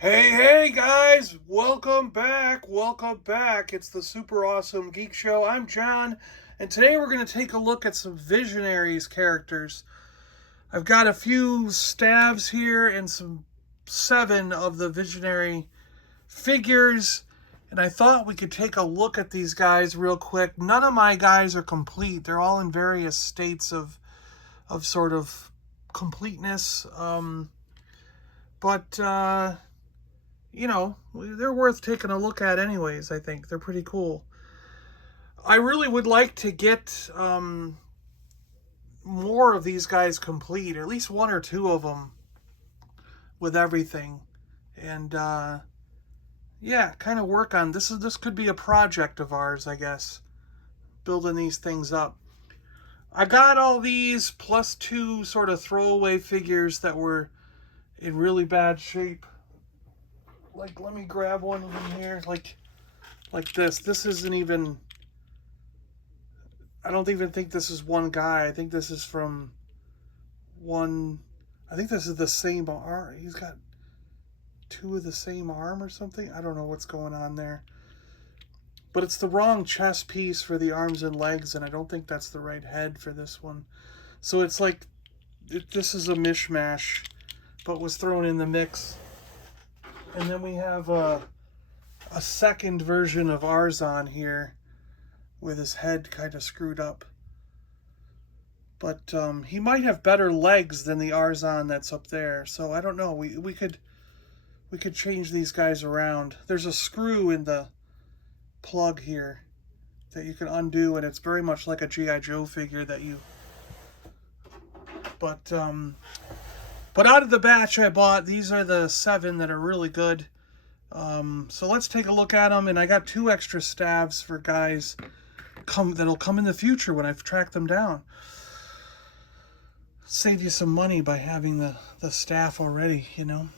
Hey guys, welcome back. It's the Super Awesome Geek Show. I'm John, and today we're going to take a look at some Visionaries characters. I've got a few stabs here and some 7 of the Visionary figures, and I thought we could take a look at these guys real quick. None of my guys are complete. They're all in various states of sort of completeness. But you know, they're worth taking a look at anyways, I think. They're pretty cool. I really would like to get more of these guys complete, or at least 1 or 2 of them with everything. And yeah, kind of work on this. This could be a project of ours, I guess, building these things up. I got all these plus 2 sort of throwaway figures that were in really bad shape. Like, let me grab one of them here. Like this. This isn't even... I don't even think this is one guy. I think this is from one... I think this is the same arm. He's got 2 of the same arm or something. I don't know what's going on there. But it's the wrong chest piece for the arms and legs, and I don't think that's the right head for this one. So it's like... this is a mishmash, but was thrown in the mix. And then we have a second version of Arzon here with his head kind of screwed up. But he might have better legs than the Arzon that's up there. So I don't know. We could change these guys around. There's a screw in the plug here that you can undo, and it's very much like a G.I. Joe figure that you... But out of the batch I bought, these are the 7 that are really good. So let's take a look at them. And I got 2 extra stabs for guys that'll come in the future when I've tracked them down. Save you some money by having the staff already, you know.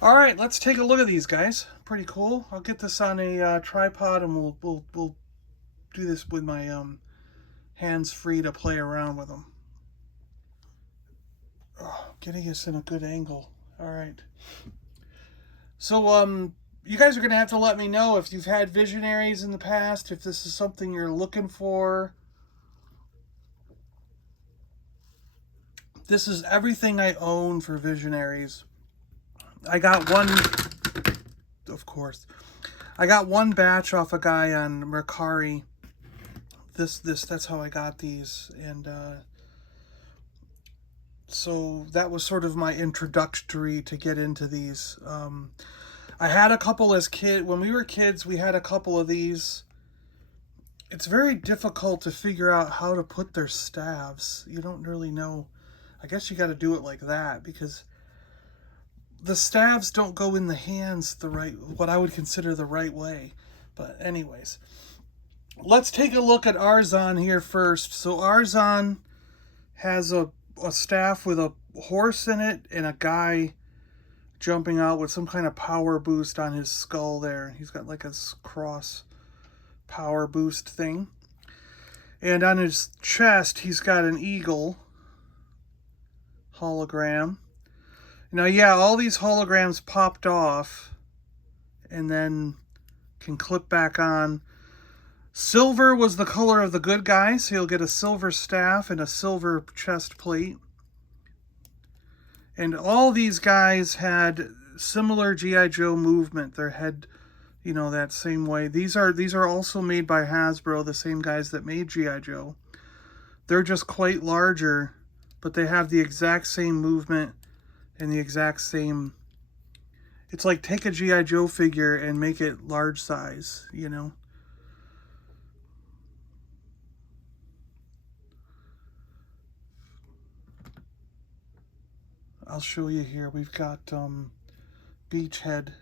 All right, let's take a look at these guys. Pretty cool. I'll get this on a tripod, and we'll do this with my hands free to play around with them. Oh, getting us in a good angle. All right. So, you guys are going to have to let me know if you've had Visionaries in the past, if this is something you're looking for. This is everything I own for Visionaries. I got one, of course. I got one batch off a guy on Mercari. That's how I got these. And, so that was sort of my introductory to get into these. I had a couple as kid. When we were kids, we had a couple of these. It's very difficult to figure out how to put their staves. You don't really know. I guess you got to do it like that, because the staves don't go in the hands what I would consider the right way. But anyways, let's take a look at Arzon here first. So Arzon has a staff with a horse in it and a guy jumping out with some kind of power boost on his skull there. He's got like a cross power boost thing. And on his chest, he's got an eagle hologram. Now, yeah, all these holograms popped off and then can clip back on. Silver was the color of the good guy, so you'll get a silver staff and a silver chest plate. And all these guys had similar G.I. Joe movement. Their head, you know, that same way. These are also made by Hasbro, the same guys that made G.I. Joe. They're just quite larger, but they have the exact same movement and the exact same... It's like take a G.I. Joe figure and make it large size, you know. I'll show you here. We've got Beachhead.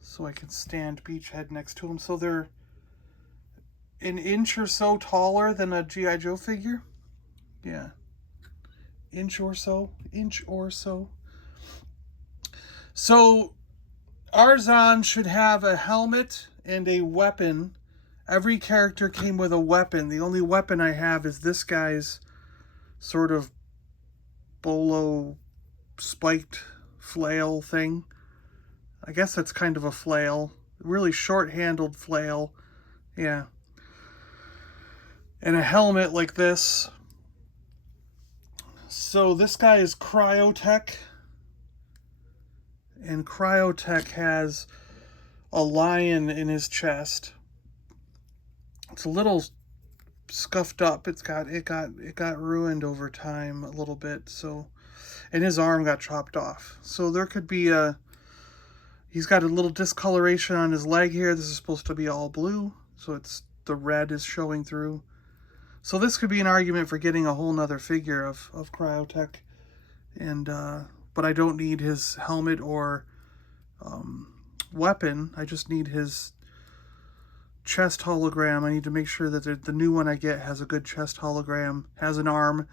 So I can stand Beachhead next to him. So they're an inch or so taller than a G.I. Joe figure. Yeah. Inch or so. So Arzon should have a helmet and a weapon. Every character came with a weapon. The only weapon I have is this guy's sort of bolo spiked flail thing. I guess that's kind of a flail. Really short-handled flail. Yeah. And a helmet like this. So this guy is Cryotech. And Cryotech has a lion in his chest. It's a little scuffed up. It got ruined over time a little bit. So, and his arm got chopped off. So there could be he's got a little discoloration on his leg here. This is supposed to be all blue, so it's the red is showing through. So this could be an argument for getting a whole nother figure of Cryotech. And but I don't need his helmet or weapon. I just need his chest hologram. I need to make sure that the new one I get has a good chest hologram, has an arm,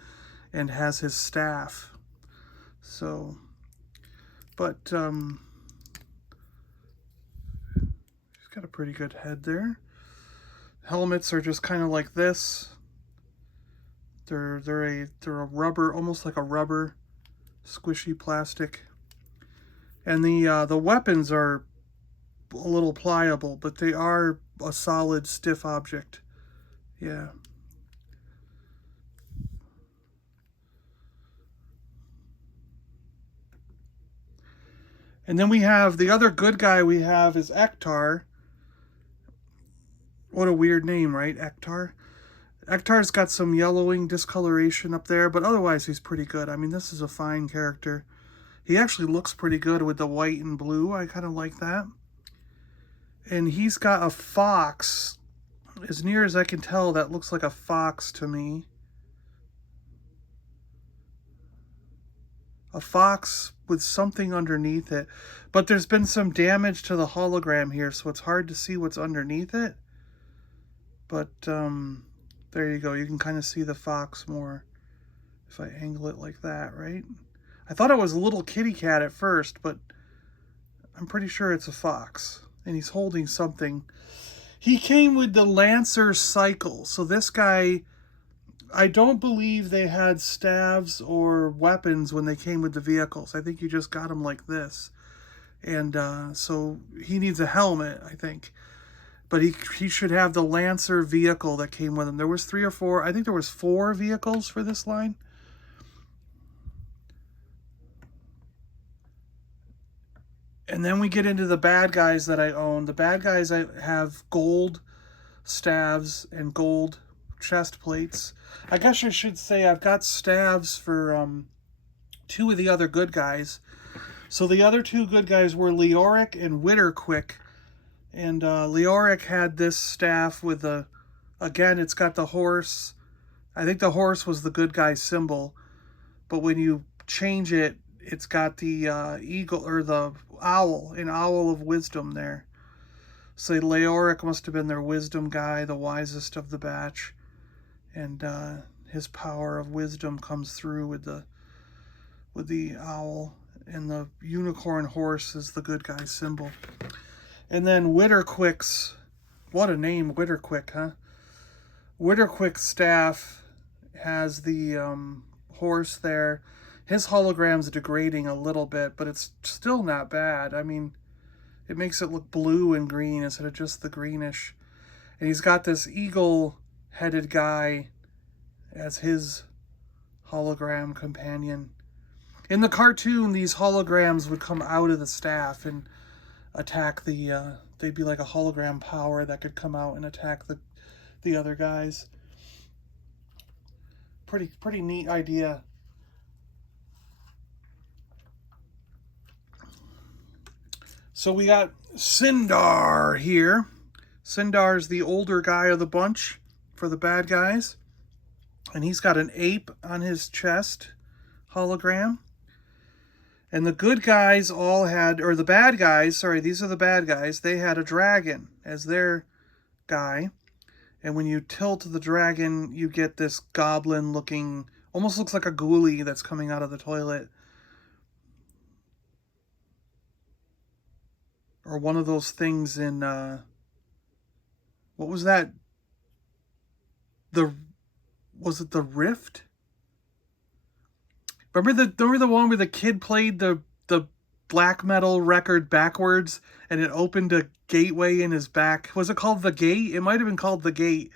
and has his staff. So, but he's got a pretty good head there. Helmets are just kind of like this. They're a rubber, almost like a rubber, squishy plastic. And the weapons are a little pliable, but they are a solid, stiff object. Yeah. And then we have the other good guy we have is Ektar. What a weird name, right? Ektar. Ektar's got some yellowing discoloration up there, but otherwise he's pretty good. I mean, this is a fine character. He actually looks pretty good with the white and blue. I kind of like that. And he's got a fox. As near as I can tell, that looks like a fox to me. A fox with something underneath it. But there's been some damage to the hologram here, so it's hard to see what's underneath it. But there you go. You can kind of see the fox more if I angle it like that, right? I thought it was a little kitty cat at first, but I'm pretty sure it's a fox. And he's holding something. He came with the Lancer cycle. So this guy, I don't believe they had staves or weapons when they came with the vehicles. I think you just got them like this. And so he needs a helmet, I think. But he should have the Lancer vehicle that came with him. There was 3 or 4. I think there was 4 vehicles for this line. And then we get into the bad guys that I own. The bad guys, I have gold staves and gold chest plates. I guess I should say I've got staves for 2 of the other good guys. So the other 2 good guys were Leoric and Witterquick. And Leoric had this staff with again, it's got the horse. I think the horse was the good guy symbol. But when you change it, it's got the eagle, or the owl, an owl of wisdom there. So Leoric must have been their wisdom guy, the wisest of the batch. And his power of wisdom comes through with the owl. And the unicorn horse is the good guy symbol. And then Witterquick's, what a name, Witterquick, huh? Witterquick's staff has the horse there. His hologram's degrading a little bit, but it's still not bad. I mean, it makes it look blue and green instead of just the greenish. And he's got this eagle-headed guy as his hologram companion. In the cartoon, these holograms would come out of the staff and attack they'd be like a hologram power that could come out and attack the other guys. Pretty neat idea. So we got Cindar here. Cindar's the older guy of the bunch for the bad guys. And he's got an ape on his chest hologram. And the good guys all had, or the bad guys, sorry, these are the bad guys, they had a dragon as their guy. And when you tilt the dragon, you get this goblin-looking, almost looks like a ghoulie that's coming out of the toilet. Or one of those things in, what was that? Was it The Rift? Remember the one where the kid played the black metal record backwards, and it opened a gateway in his back. Was it called The Gate? It might have been called The Gate.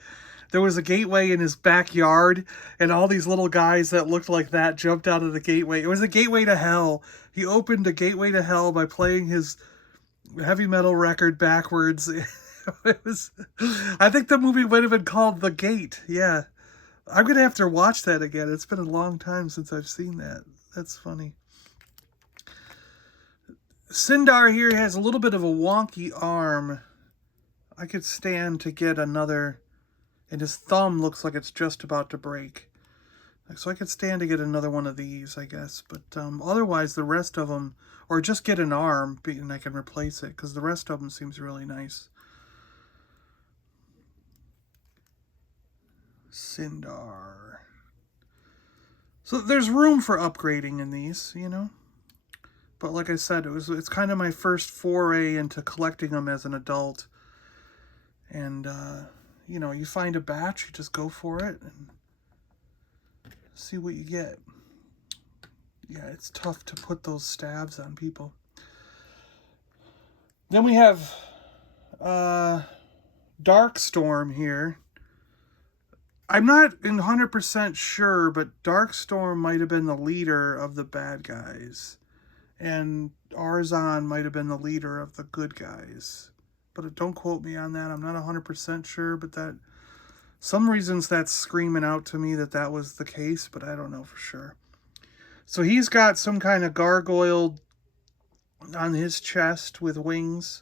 There was a gateway in his backyard, and all these little guys that looked like that jumped out of the gateway. It was a gateway to hell. He opened a gateway to hell by playing his heavy metal record backwards. It was, I think the movie would have been called The Gate. Yeah. I'm going to have to watch that again. It's been a long time since I've seen that. That's funny. Cindar here has a little bit of a wonky arm. I could stand to get another, and his thumb looks like it's just about to break. So I could stand to get another one of these, I guess. But otherwise, the rest of them, or just get an arm and I can replace it, because the rest of them seems really nice. Cindar. So there's room for upgrading in these, you know. But like I said, it's kind of my first foray into collecting them as an adult. And, you know, you find a batch, you just go for it and see what you get. Yeah, it's tough to put those stabs on people. Then we have Darkstorm here. I'm not 100% sure, but Darkstorm might have been the leader of the bad guys. And Arzon might have been the leader of the good guys. But don't quote me on that. I'm not 100% sure, but that some reasons that's screaming out to me that that was the case, but I don't know for sure. So he's got some kind of gargoyle on his chest with wings.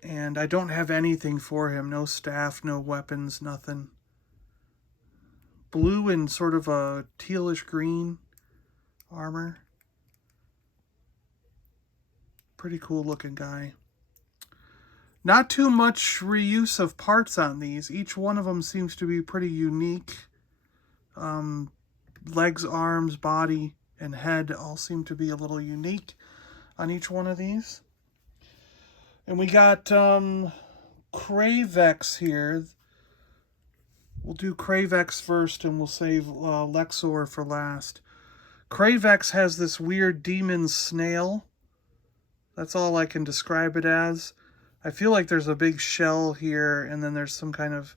And I don't have anything for him. No staff, no weapons, nothing. Blue and sort of a tealish green armor. Pretty cool looking guy. Not too much reuse of parts on these. Each one of them seems to be pretty unique. Legs, arms, body, and head all seem to be a little unique on each one of these. And we got Cravex here. We'll do Cravex first, and we'll save Lexor for last. Cravex has this weird demon snail. That's all I can describe it as. I feel like there's a big shell here, and then there's some kind of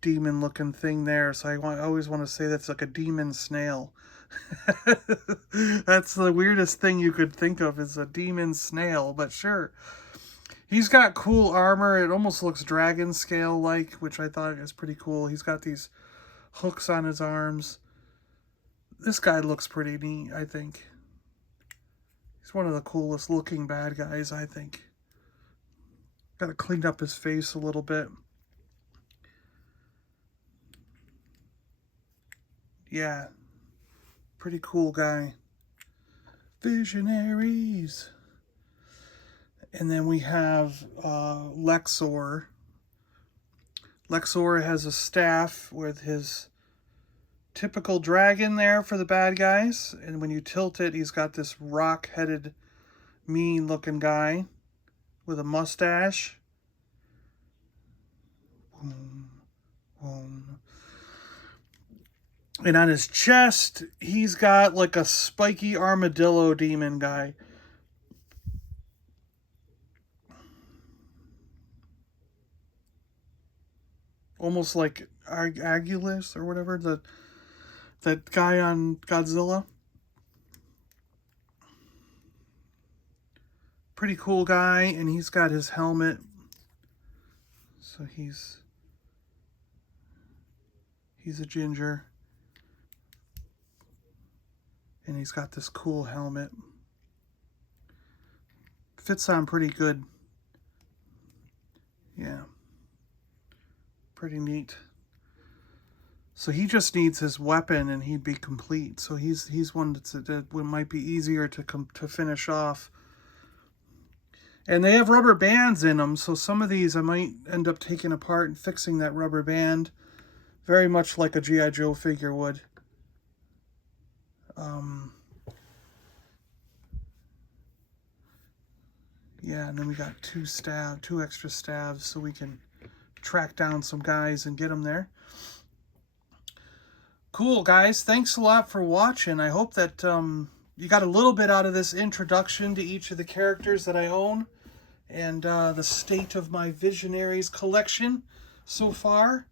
demon-looking thing there. So I always want to say that's like a demon snail. That's the weirdest thing you could think of, is a demon snail, but sure. He's got cool armor. It almost looks dragon scale-like, which I thought is pretty cool. He's got these hooks on his arms. This guy looks pretty neat, I think. He's one of the coolest looking bad guys, I think. Got to clean up his face a little bit. Yeah. Pretty cool guy. Visionaries. And then we have Lexor. Lexor has a staff with his typical dragon there for the bad guys. And when you tilt it, he's got this rock-headed, mean-looking guy with a mustache. Boom, boom. And on his chest, he's got like a spiky armadillo demon guy. Almost like Agulus or whatever, that guy on Godzilla. Pretty cool guy, and he's got his helmet. So he's a ginger. And he's got this cool helmet. Fits on pretty good. Yeah. Pretty neat. So he just needs his weapon and he'd be complete. So he's one that might be easier to finish off. And they have rubber bands in them, so some of these I might end up taking apart and fixing that rubber band, very much like a G.I. Joe figure would. Yeah, and then we got two extra stabs, so we can track down some guys and get them there. Cool, guys. Thanks a lot for watching. I hope that you got a little bit out of this introduction to each of the characters that I own, and the state of my Visionaries collection so far.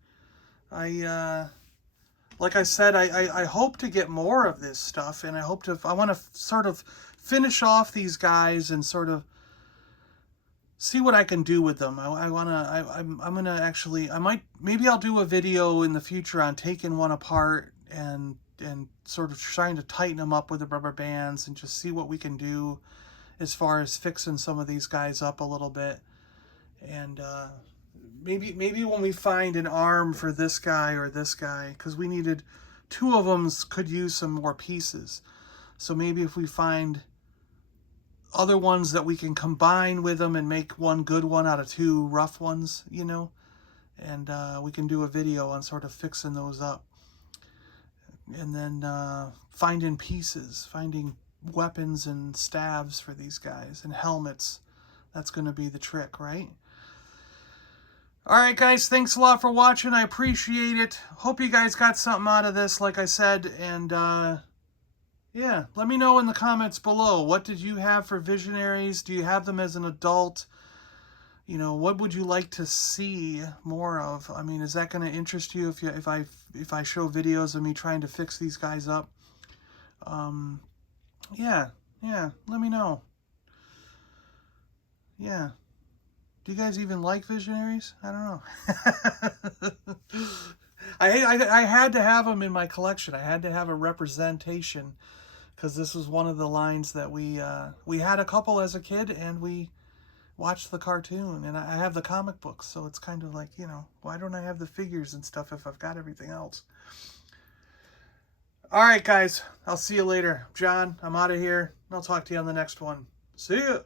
Like I said, I hope to get more of this stuff, and I want to sort of finish off these guys and sort of see what I can do with them. I'm gonna actually, maybe I'll do a video in the future on taking one apart and sort of trying to tighten them up with the rubber bands and just see what we can do as far as fixing some of these guys up a little bit. And maybe when we find an arm for this guy or this guy, because we needed, two of them could use some more pieces. So maybe if we find other ones that we can combine with them and make one good one out of two rough ones, you know, and we can do a video on sort of fixing those up. And then finding pieces, finding weapons and staves for these guys and helmets. That's going to be the trick, right? Alright guys, thanks a lot for watching. I appreciate it. Hope you guys got something out of this, like I said. And yeah, let me know in the comments below. What did you have for Visionaries? Do you have them as an adult? You know, what would you like to see more of? I mean, is that going to interest you if I show videos of me trying to fix these guys up? Yeah, let me know. Yeah. Do you guys even like Visionaries? I don't know. I had to have them in my collection. I had to have a representation because this was one of the lines that we had a couple as a kid, and we watched the cartoon, and I have the comic books, so it's kind of like, you know, why don't I have the figures and stuff if I've got everything else? All right, guys, I'll see you later. John, I'm out of here. I'll talk to you on the next one. See ya.